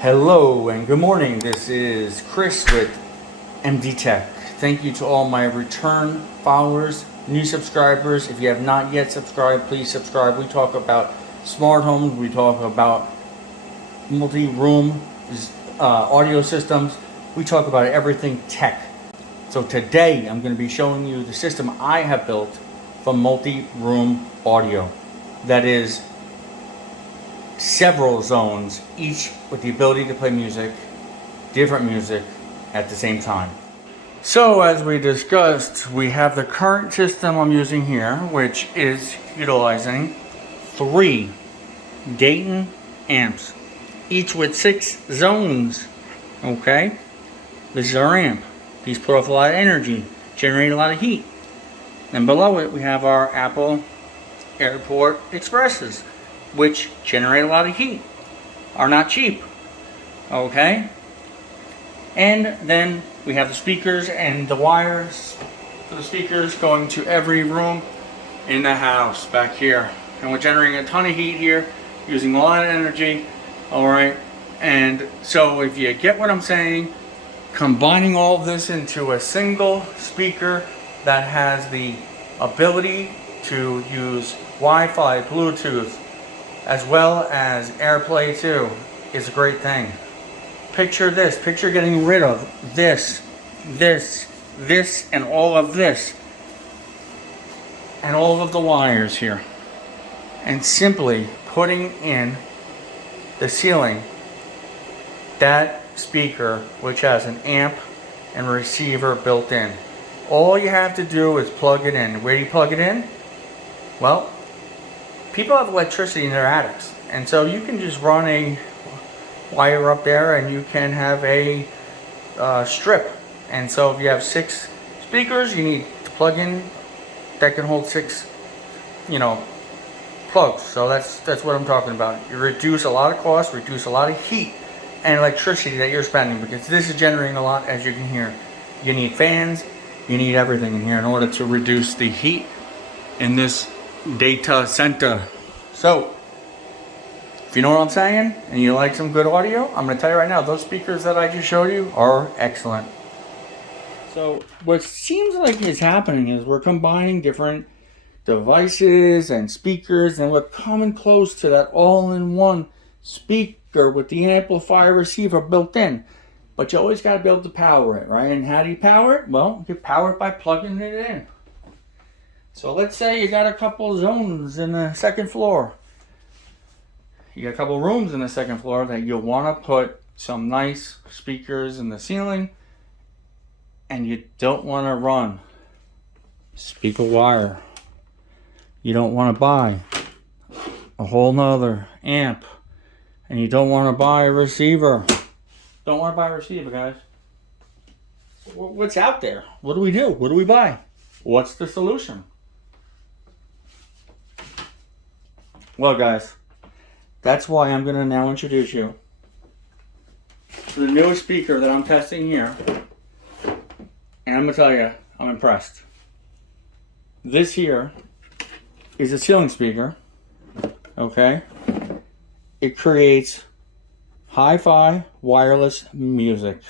Hello and good morning. This is Chris with MD Tech. Thank you to all my return followers, new subscribers. If you have not yet subscribed, please subscribe. We talk about smart homes. We talk about multi-room audio systems. We talk about everything tech. So today I'm going to be showing you the system I have built for multi-room audio. That is several zones, each with the ability to play music, different music at the same time. So as we discussed, we have the current system I'm using here, which is utilizing 3 Dayton amps, each with 6 zones. Okay, this is our amp. These put off a lot of energy, generate a lot of heat. And below it we have our Apple Airport Expresses, which generate a lot of heat, are not cheap. Okay, and then we have the speakers and the wires for the speakers going to every room in the house back here, and we're generating a ton of heat here, using a lot of energy. All right, and so if you get what I'm saying, combining all of this into a single speaker that has the ability to use Wi-Fi, Bluetooth, as well as AirPlay 2 is a great thing. Picture this. Picture getting rid of this, and all of this, and all of the wires here, and simply putting in the ceiling that speaker, which has an amp and receiver built in. All you have to do is plug it in. Where do you plug it in? Well, people have electricity in their attics, and so you can just run a wire up there and you can have a strip. And so if you have 6 speakers, you need to plug in that can hold 6 plugs. So that's what I'm talking about. You reduce a lot of cost, reduce a lot of heat and electricity that you're spending, because this is generating a lot, as you can hear. You need fans, you need everything in here in order to reduce the heat in this data center. So if you know what I'm saying and you like some good audio, I'm going to tell you right now, those speakers that I just showed you are excellent. So what seems like is happening is we're combining different devices and speakers, and we're coming close to that all-in-one speaker with the amplifier receiver built in. But you always got to be able to power it, right? And how do you power it? Well, you power it by plugging it in. So let's say you got a couple zones in the second floor. You got a couple rooms in the second floor that you'll want to put some nice speakers in the ceiling, and you don't want to run speaker wire. You don't want to buy a whole nother amp, and you don't want to buy a receiver. Don't want to buy a receiver, guys. What's out there? What do we do? What do we buy? What's the solution? Well, guys, that's why I'm going to now introduce you to the newest speaker that I'm testing here. And I'm going to tell you, I'm impressed. This here is a ceiling speaker. Okay? It creates hi-fi wireless music.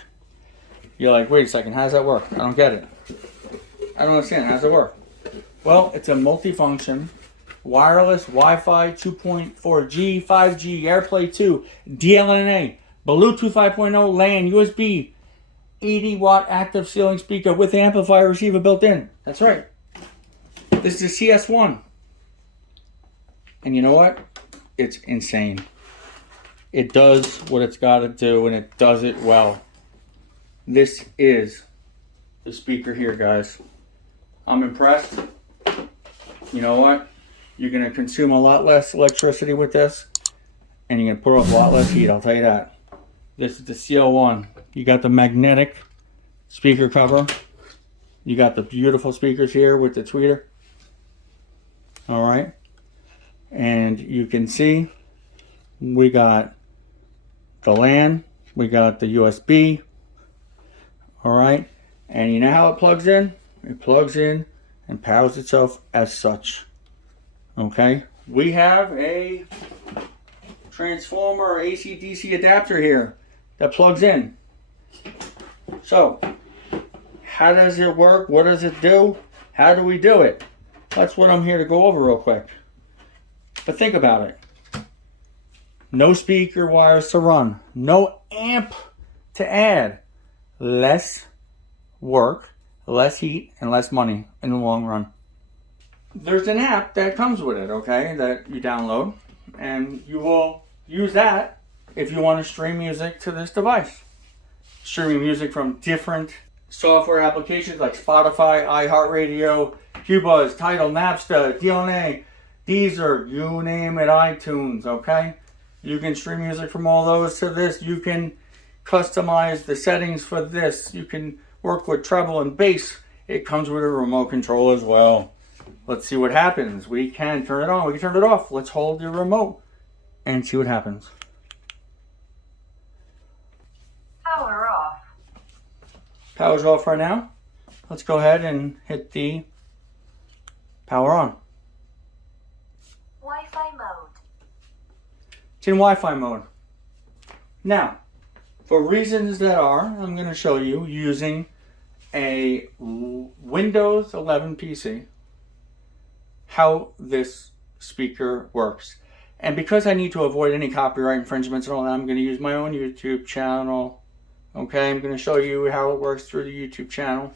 You're like, wait a second, how does that work? I don't get it. I don't understand. How does it work? Well, it's a multifunction wireless Wi-Fi 2.4G, 5G, AirPlay 2, DLNA, Bluetooth 5.0, LAN, USB, 80-watt active ceiling speaker with amplifier receiver built in. That's right. This is the CS1. And you know what? It's insane. It does what it's got to do, and it does it well. This is the speaker here, guys. I'm impressed. You know what? You're going to consume a lot less electricity with this, and you're going to put off a lot less heat, I'll tell you that. This is the CL1. You got the magnetic speaker cover. You got the beautiful speakers here with the tweeter. Alright. And you can see we got the LAN, we got the USB. All right, and you know how it plugs in? It plugs in and powers itself as such. Okay, we have a transformer AC/DC adapter here that plugs in. So, how does it work? What does it do? How do we do it? That's what I'm here to go over real quick. But think about it. No speaker wires to run. No amp to add. Less work, less heat, and less money in the long run. There's an app that comes with it, okay, that you download. And you will use that if you want to stream music to this device. Streaming music from different software applications like Spotify, iHeartRadio, Qbuzz, Tidal, Napster, DNA, Deezer, you name it, iTunes, okay? You can stream music from all those to this. You can customize the settings for this. You can work with treble and bass. It comes with a remote control as well. Let's see what happens. We can turn it on. We can turn it off. Let's hold your remote and see what happens. Power off. Power's off right now. Let's go ahead and hit the power on. Wi-Fi mode. It's in Wi-Fi mode. Now, for reasons that I'm going to show you using a Windows 11 PC how this speaker works. And because I need to avoid any copyright infringements and all that, I'm going to use my own YouTube channel. Okay, I'm going to show you how it works through the YouTube channel.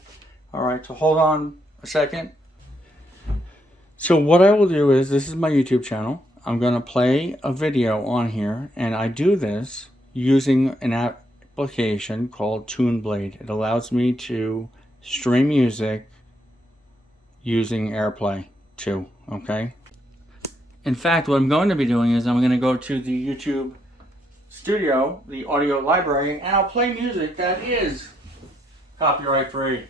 All right, so hold on a second. So what I will do is, this is my YouTube channel. I'm going to play a video on here, and I do this using an application called TuneBlade. It allows me to stream music using AirPlay too, okay? In fact, what I'm going to be doing is I'm going to go to the YouTube studio, the audio library, and I'll play music that is copyright free.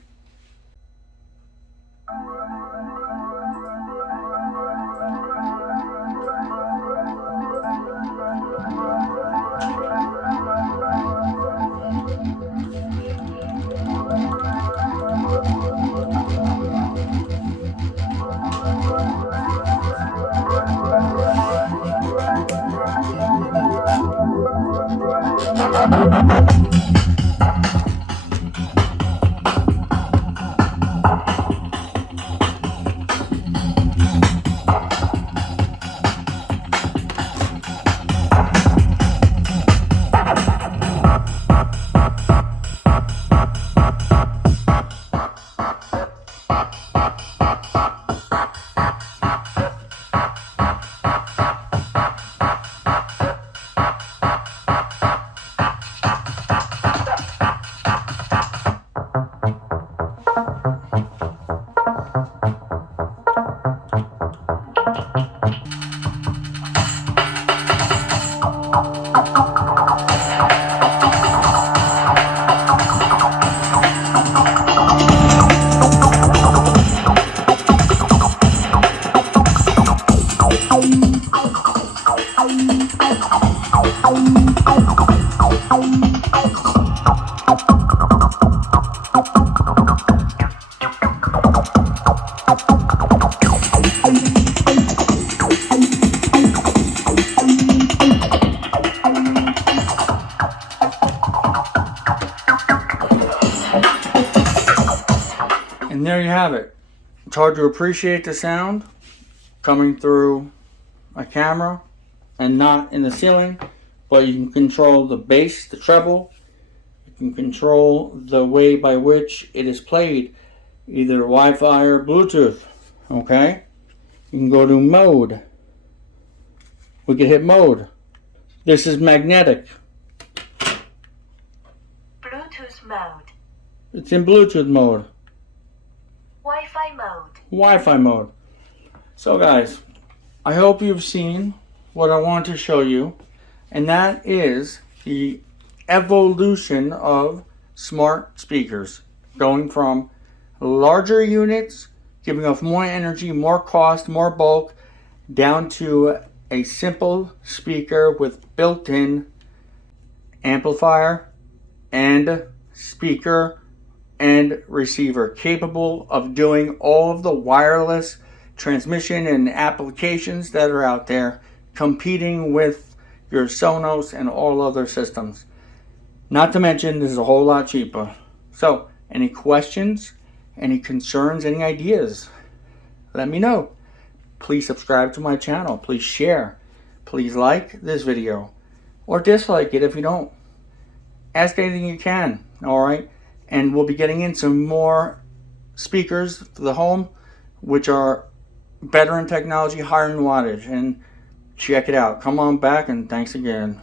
And there you have it. It's hard to appreciate the sound coming through a camera and not in the ceiling, but you can control the bass, the treble. You can control the way by which it is played, either Wi-Fi or Bluetooth. Okay? You can go to mode. We can hit mode. This is magnetic. Bluetooth mode. It's in Bluetooth mode. Wi-Fi mode. Wi-Fi mode. So guys, I hope you've seen what I want to show you, and that is the evolution of smart speakers, going from larger units, giving off more energy, more cost, more bulk, down to a simple speaker with built-in amplifier and speaker and receiver, capable of doing all of the wireless transmission and applications that are out there, competing with your Sonos and all other systems. Not to mention, this is a whole lot cheaper. So, any questions, any concerns, any ideas, let me know. Please subscribe to my channel. Please share. Please like this video or dislike it if you don't. Ask anything you can, alright? And we'll be getting into more speakers for the home, which are better in technology, higher in wattage. And check it out. Come on back, and thanks again.